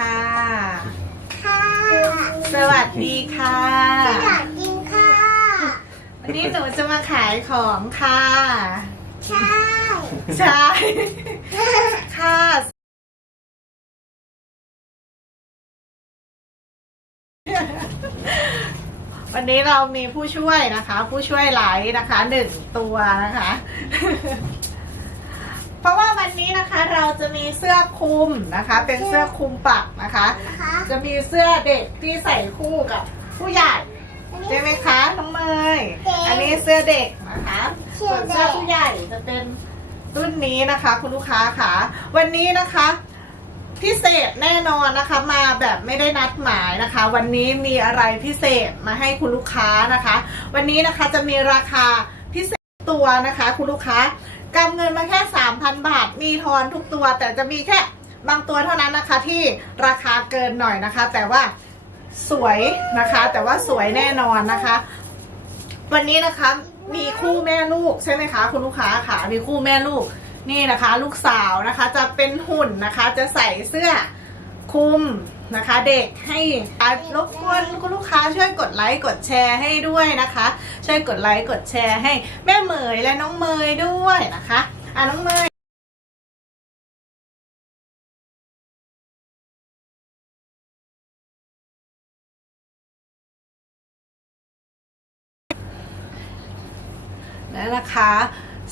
ค่ะ ค่ะ สวัสดีค่ะสวัสดีค่ะ วันนี้หนูจะมาขายของค่ะ ใช่ ใช่ ค่ะวันนี้เรามีผู้ช่วยนะคะ ผู้ช่วยไลฟ์นะคะหนึ่งตัวนะคะ เพราะว่าวันนี้นะคะเราจะมีเสื้อคลุมนะคะ เป็นเสื้อคลุมปักนะคะ นะคะจะมีเสื้อเด็กที่ใส่คู่กับผู้ใหญ่ใช่ไหมคะน้องเมยอันนี้เสื้อเด็กนะคะส่วนเสื้อผู้ใหญ่จะเป็นรุ่นนี้นะคะ คุณลูกค้าค่ะวันนี้นะคะ พิเศษแน่นอนนะคะ มาแบบไม่ได้นัดหมายนะคะ วันนี้มีอะไรพิเศษมาให้คุณลูกค้านะคะ วันนี้นะคะจะมีราคาพิเศษตัวนะคะ คุณลูกค้า กำเงินมาแค่ 3,000 บาท มีทอนทุกตัว แต่จะมีแค่บางตัวเท่านั้นนะคะที่ราคาเกินหน่อยนะคะ แต่ว่าสวยนะคะ แต่ว่าสวยแน่นอนนะคะ วันนี้นะคะมีคู่แม่ลูกใช่ไหมคะ คุณลูกค้าค่ะมีคู่แม่ลูกนี่นะคะ ลูกสาวนะคะจะเป็นหุ่นนะคะ จะใส่เสื้อคลุม นะคะเด็กให้รบกวนคุณลูกค้าช่วยกดไลค์กดแชร์ให้ด้วยนะคะ ช่วยกดไลค์กดแชร์ให้แม่เหมยและน้องเมยด้วยนะคะอะน้องเมยแล้วนะคะ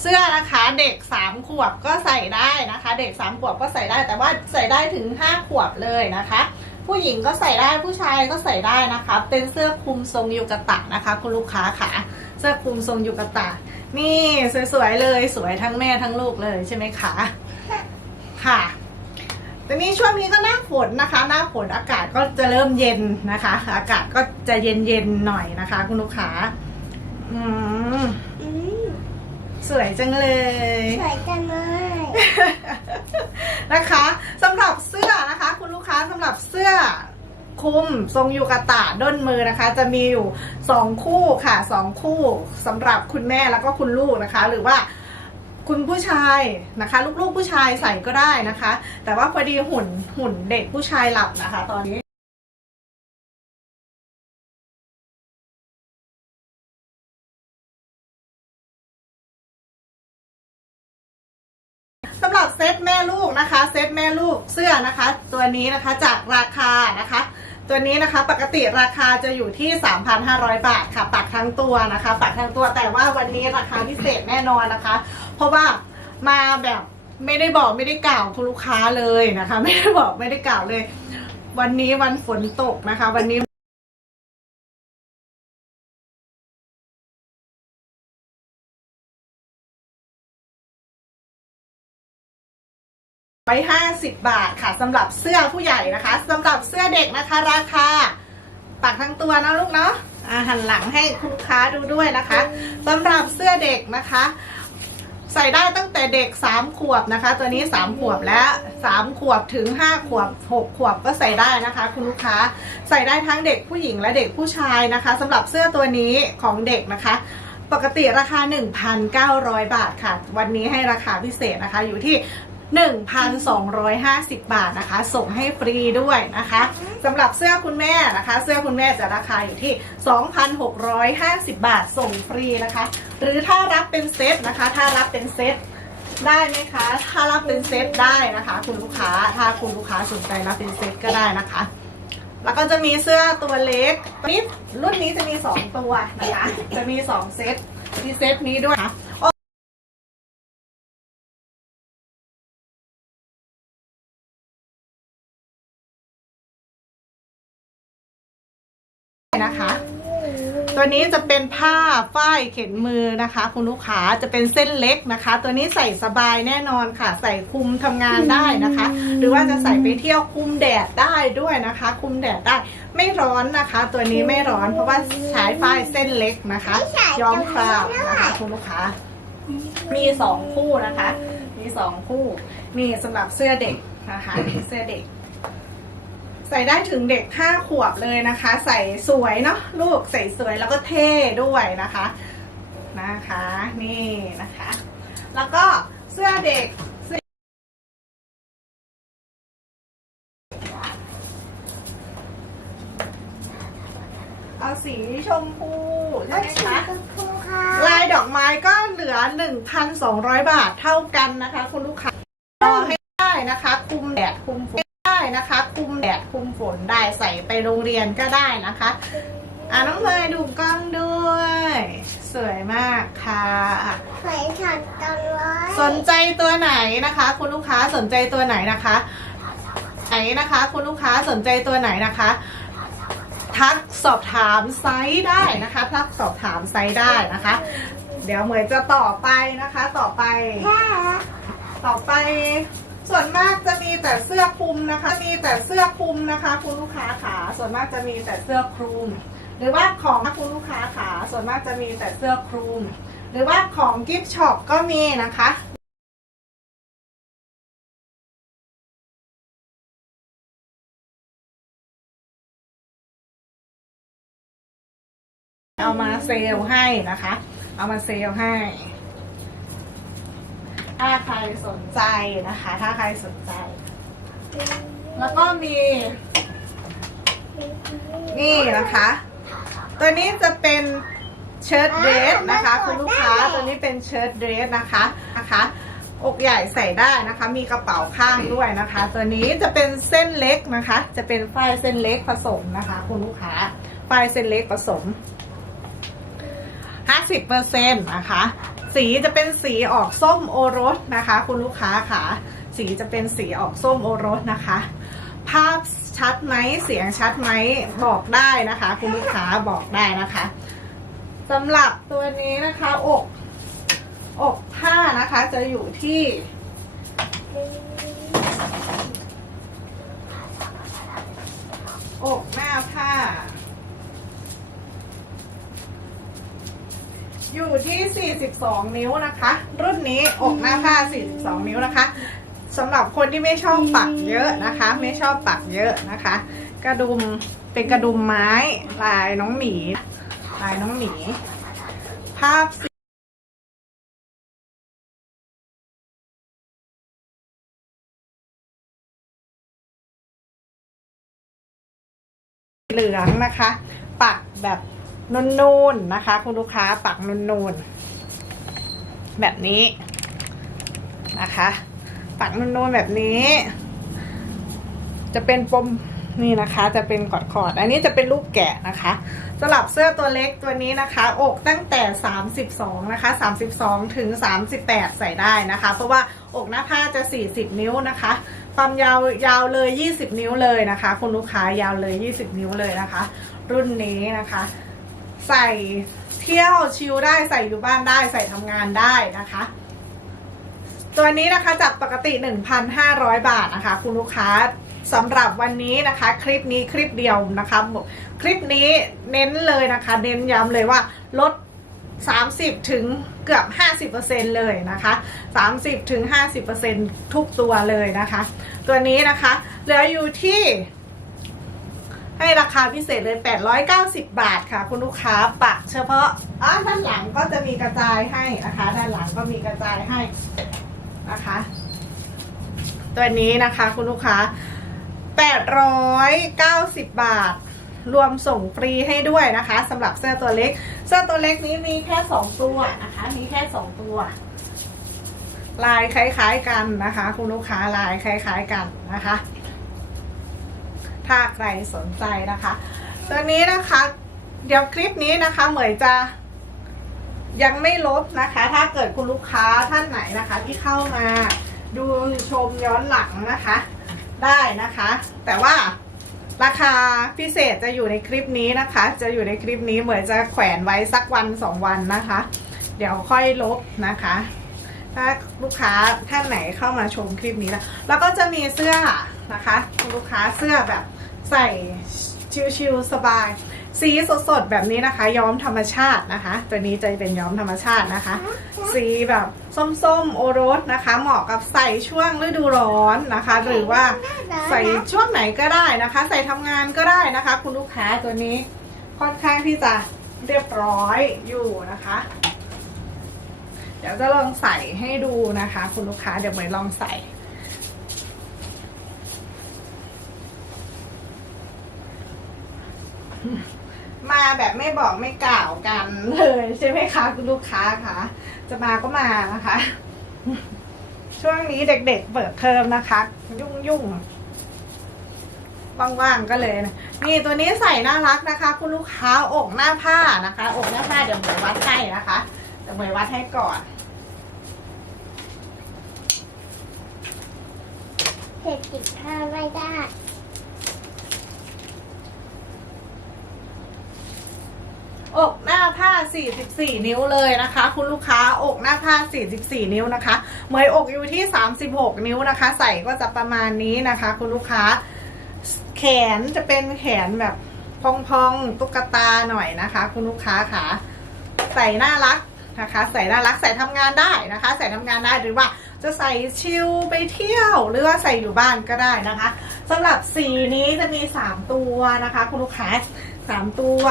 เสื้อนะคะเด็กสามขวบก็ใส่ได้นะคะ เด็กสามขวบก็ใส่ได้แต่ว่าใส่ได้ถึงห้าขวบเลยนะคะ ผู้หญิงก็ใส่ได้ผู้ชายก็ใส่ได้นะคะ เป็นเสื้อคลุมทรงยูกะตะนะคะ คุณลูกค้าค่ะ เสื้อคลุมทรงยูกะตะ นี่สวยๆเลยสวยทั้งแม่ทั้งลูกเลยใช่ไหมคะค่ะแต่นี้ช่วงนี้ก็หน้าฝนนะคะ หน้าฝนอากาศก็จะเริ่มเย็นนะคะ อากาศก็จะเย็นๆหน่อยนะคะ คุณลูกค้าอืมอืมสวยจังเลย สวยจังเลย นะคะสำหรับเสื้อนะคะ คุณลูกค้าสำหรับเสื้อคุมทรงยูกาตะด้นมือนะคะ จะมีอยู่สองคู่ค่ะสองคู่สำหรับคุณแม่แล้วก็คุณลูกนะคะ หรือว่าคุณผู้ชายนะคะ ลูกๆผู้ชายใส่ก็ได้นะคะ แต่ว่าพอดีหุ่นหุ่นเด็กผู้ชายหลับนะคะ ตอนนี้ หรับเซตแม่ลูกนะคะ เซตแม่ลูกเสื้อนะคะ ตัวนี้นะคะจากราคานะคะ ตัวนี้นะคะปกติราคาจะอยู่ที่ 3,500 บาทค่ะ ปักทั้งตัวนะคะ ปักทั้งตัวแต่ว่าวันนี้ราคาพิเศษแน่นอนนะคะ เพราะว่ามาแบบไม่ได้บอกไม่ได้กล่าวคุณลูกค้าเลยนะคะ ไม่ได้บอกไม่ได้กล่าวเลย วันนี้วันฝนตกนะคะ วันนี้ ไว้50 บาทค่ะสำหรับเสื้อผู้ใหญ่นะคะสำหรับเสื้อเด็กนะคะ ราคาปักทั้งตัวนะลูกเนาะหันหลังให้คุณลูกค้าดูด้วยนะคะสำหรับเสื้อเด็กนะคะ ใส่ได้ตั้งแต่เด็ก 3 ขวบนะคะ ตัวนี้ 3 ขวบและ3ขวบถึง 5 ขวบ 6 ขวบก็ใส่ได้นะคะ คุณลูกค้าใส่ได้ทั้งเด็กผู้หญิงและเด็กผู้ชายนะคะสำหรับเสื้อตัวนี้ของเด็กนะคะปกติราคา 1,900 บาทค่ะ วันนี้ให้ราคาพิเศษนะคะ อยู่ที่ 1,250 บาทนะคะ ส่งให้ฟรีด้วยนะคะสำหรับเสื้อคุณแม่นะคะ เสื้อคุณแม่จะราคาอยู่ที่ 2,650 บาทส่งฟรีนะคะ หรือถ้ารับเป็นเซตนะคะ ถ้ารับเป็นเซตได้ไหมคะ ถ้ารับเป็นเซตได้นะคะ คุณลูกค้าถ้าคุณลูกค้าสนใจรับเป็นเซตก็ได้นะคะ แล้วก็จะมีเสื้อตัวเล็กนี่รุ่นนี้จะมี 2 ตัวนะคะจะมี 2 เซตมีเซตนี้ด้วยนะ นะคะ ตัวนี้จะเป็นผ้าฝ้ายเข็นมือนะคะ คุณลูกค้าจะเป็นเส้นเล็กนะคะ ตัวนี้ใส่สบายแน่นอนค่ะ ใส่คุมทำงานได้นะคะ หรือว่าจะใส่ไปเที่ยวคุมแดดได้ด้วยนะคะ คุมแดดได้ไม่ร้อนนะคะ ตัวนี้ไม่ร้อนเพราะว่าใช้ฝ้ายเส้นเล็กนะคะย้อมคราวนะคะคุณลูกค้า มีสองคู่นะคะ มีสองคู่นี่สำหรับเสื้อเด็กนะคะเสื้อเด็ก ใส่ได้ถึงเด็ก 5 ขวบเลยนะคะ ใส่สวยเนาะลูกใส่สวยแล้วก็เท่ด้วยนะคะนะคะ นี่นะคะ แล้วก็เสื้อเด็กเอาสีชมพูใช่ไหมคะลายดอกไม้ก็เหลือ 1,200 บาทเท่ากันนะคะ คุณลูกค้าให้ได้นะคะ คุมแดดคุมฝน นะคะ คุมแดดคุมฝนได้ใส่ไปโรงเรียนก็ได้นะคะอะน้องเมย์ดูกล้องด้วย สวยมากค่ะใส่ถัดกันไว้สนใจตัวไหนนะคะ คุณลูกค้าสนใจตัวไหนนะคะไหนนะคะ คุณลูกค้าสนใจตัวไหนนะคะ ทักสอบถามไซส์ได้นะคะทักสอบถามไซส์ได้นะคะ เดี๋ยวเหมยจะต่อไปนะคะ ต่อไปแค่ต่อไป ส่วนมากจะมีแต่เสื้อคลุมนะคะ มีแต่เสื้อคลุมนะคะคุณลูกค้าขาส่วนมากจะมีแต่เสื้อคลุม หรือว่าของคุณลูกค้าขาส่วนมากจะมีแต่เสื้อคลุม หรือว่าของกิฟต์ช็อปก็มีนะคะเอามาเซลให้นะคะ เอามาเซลให้ ถ้าใครสนใจนะคะ ถ้าใครสนใจ แล้วก็มี นี่นะคะ ตัวนี้จะเป็นเชิ้ตเดรสนะคะคุณลูกค้าตัวนี้เป็นเชิ้ตเดรสนะคะนะคะอกใหญ่ใส่ได้นะคะ มีกระเป๋าข้างด้วยนะคะ ตัวนี้จะเป็นเส้นเล็กนะคะ จะเป็นฝ้ายเส้นเล็กผสมนะคะ คุณลูกค้าฝ้ายเส้นเล็กผสม50%นะคะ สีจะเป็นสีออกส้มโอรสนะคะ คุณลูกค้าค่ะ สีจะเป็นสีออกส้มโอรสนะคะ ภาพชัดไหมเสียงชัดไหมบอกได้นะคะ คุณลูกค้าบอกได้นะคะสำหรับตัวนี้นะคะอกอกผ้านะคะจะอยู่ที่อกหน้าผ้า อยู่ที่ 42 นิ้วนะคะ รุ่นนี้อกหน้าผ้า 42 นิ้วนะคะสำหรับคนที่ไม่ชอบปักเยอะนะคะ ไม่ชอบปักเยอะนะคะ กระดุมเป็นกระดุมไม้ลายน้องหมี ลายน้องหมี ภาพสีเหลืองนะคะ ปักแบบ นูนๆนะคะ คุณลูกค้าปักนูนๆแบบนี้นะคะ ปักนูนๆแบบนี้ จะเป็นปมนี่นะคะจะเป็นกอดๆ อันนี้จะเป็นรูปแกะนะคะสำหรับเสื้อตัวเล็กตัวนี้นะคะ อกตั้งแต่ 32 นะคะ 32 ถึง 38 ใส่ได้นะคะ เพราะว่าอกหน้าผ้าจะ 40 นิ้วนะคะ ความยาวยาวเลย 20 นิ้วเลยนะคะ คุณลูกค้ายาวเลย 20 นิ้วเลยนะคะ รุ่นนี้นะคะ ใส่เที่ยวชิลได้ใส่อยู่บ้านได้ใส่ทำงานได้นะคะ ตัวนี้นะคะจากปกติ 1,500 บาทนะคะ คุณลูกค้าสำหรับวันนี้นะคะ คลิปนี้คลิปเดียวนะคะคลิปนี้เน้นเลยนะคะ เน้นย้ำเลยว่าลด 30 ถึงเกือบ 50%เลยนะคะ 30 ถึง 50%ทุกตัวเลยนะคะ ตัวนี้นะคะเหลืออยู่ที่ ให้ราคาพิเศษเลย 890 บาทค่ะ คุณลูกค้าปักเฉพาะอะด้านหลังก็จะมีกระจายให้นะคะ ด้านหลังก็มีกระจายให้นะคะ ตัวนี้นะคะคุณลูกค้า 890 บาท รวมส่งฟรีให้ด้วยนะคะสำหรับเสื้อตัวเล็ก เสื้อตัวเล็กนี้มีแค่ 2 ตัวนะคะ มีแค่ 2 ตัว ลายคล้ายๆกันนะคะ คุณลูกค้าลายคล้าย ๆกันนะคะ ถ้าใครสนใจนะคะตัวนี้นะคะ เดี๋ยวคลิปนี้นะคะ เหมยจะยังไม่ลบนะคะ ถ้าเกิดคุณลูกค้าท่านไหนนะคะ ที่เข้ามาดูชมย้อนหลังนะคะ ได้นะคะ แต่ว่าราคาพิเศษจะอยู่ในคลิปนี้นะคะ จะอยู่ในคลิปนี้เหมยจะแขวนไว้สักวันสองวันนะคะ เดี๋ยวค่อยลบนะคะ ถ้าลูกค้าท่านไหนเข้ามาชมคลิปนี้แล้วแล้วก็จะมีเสื้อนะคะ ลูกค้าเสื้อแบบ ใส่ชิลๆสบาย สีสดๆแบบนี้นะคะ ย้อมธรรมชาตินะคะ ตัวนี้จะเป็นย้อมธรรมชาตินะคะ สีแบบส้มๆโอรสนะคะ เหมาะกับใส่ช่วงฤดูร้อนนะคะ หรือว่าใส่ช่วงไหนก็ได้นะคะ ใส่ทำงานก็ได้นะคะ คุณลูกค้าตัวนี้ค่อนข้างที่จะเรียบร้อยอยู่นะคะ เดี๋ยวจะลองใส่ให้ดูนะคะ คุณลูกค้าเดี๋ยวเหมยลองใส่ มาแบบไม่บอกไม่กล่าวกันเลยใช่ไหมคะคุณลูกค้าคะจะมาก็มานะคะ ช่วงนี้เด็ก ๆ เปิดเทอมนะคะ ยุ่งยุ่งๆว่างๆก็เลยนะนี่ตัวนี้ใส่น่ารักนะคะ คุณลูกค้าอกหน้าผ้านะคะ อกหน้าผ้าเดี๋ยวเหมยวัดให้นะคะเดี๋ยวเหมยวัดให้ก่อนเผ็ดติดข้าวไม่ได้ อกหน้าผ้า 44 นิ้วเลยนะคะ คุณลูกค้าอกหน้าผ้า 44 นิ้วนะคะเหมยอกอยู่ที่ 36 นิ้วนะคะ ใส่ก็จะประมาณนี้นะคะ คุณลูกค้า แขนจะเป็นแขนแบบพองๆตุ๊กตาหน่อยนะคะ คุณลูกค้าค่ะ ใส่น่ารักนะคะ ใส่น่ารักใส่ทำงานได้นะคะ ใส่ทำงานได้หรือว่าจะใส่ชิลไปเที่ยว หรือว่าใส่อยู่บ้านก็ได้นะคะสำหรับสีนี้จะมี 3 ตัวนะคะ คุณลูกค้า 3 ตัว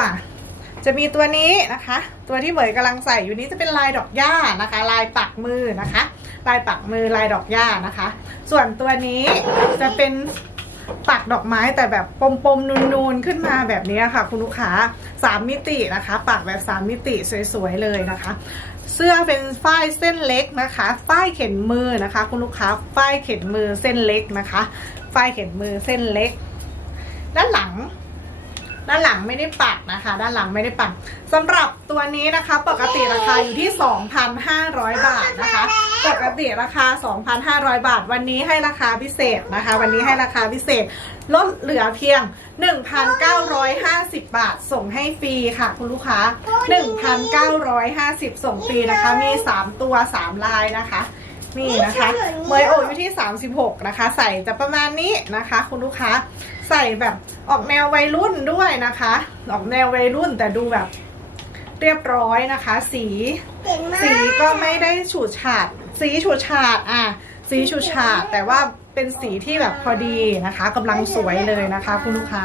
จะมีตัวนี้นะคะ ตัวที่เหมยกำลังใส่อยู่นี้จะเป็นลายดอกหญ้านะคะ ลายปักมือนะคะ ลายปักมือลายดอกหญ้านะคะ ส่วนตัวนี้จะเป็นปักดอกไม้แต่แบบปมๆนูนๆขึ้นมาแบบนี้ค่ะ คุณลูกค้าสามมิตินะคะ ปักแบบสามมิติสวยๆเลยนะคะ เสื้อเป็นฝ้ายเส้นเล็กนะคะฝ้ายเข็นมือนะคะ คุณลูกค้าฝ้ายเข็นมือเส้นเล็กนะคะฝ้ายเข็นมือเส้นเล็ก ด้านหลัง ด้านหลังไม่ได้ปักนะคะ ด้านหลังไม่ได้ปักสำหรับตัวนี้นะคะ ปกติราคาอยู่ที่ 2,500 บาทนะคะ ปกติราคา 2,500 บาท วันนี้ให้ราคาพิเศษนะคะ วันนี้ให้ราคาพิเศษลดเหลือเพียง 1,950 บาทส่งให้ฟรีค่ะคุณลูกค้า 1,950 ส่งฟรีนะคะ มี 3 ตัว 3 ลายนะคะ นี่นะคะเมยโออยู่ที่ 36 นะคะ ใส่จะประมาณนี้นะคะ คุณลูกค้าใส่แบบออกแนววัยรุ่นด้วยนะคะ ออกแนววัยรุ่นแต่ดูแบบเรียบร้อยนะคะ สีเก่งมากสีก็ไม่ได้ฉูดฉาด สีฉูดฉาดอะสีฉูดฉาดแต่ว่าเป็นสีที่แบบพอดีนะคะกำลังสวยเลยนะคะ คุณลูกค้า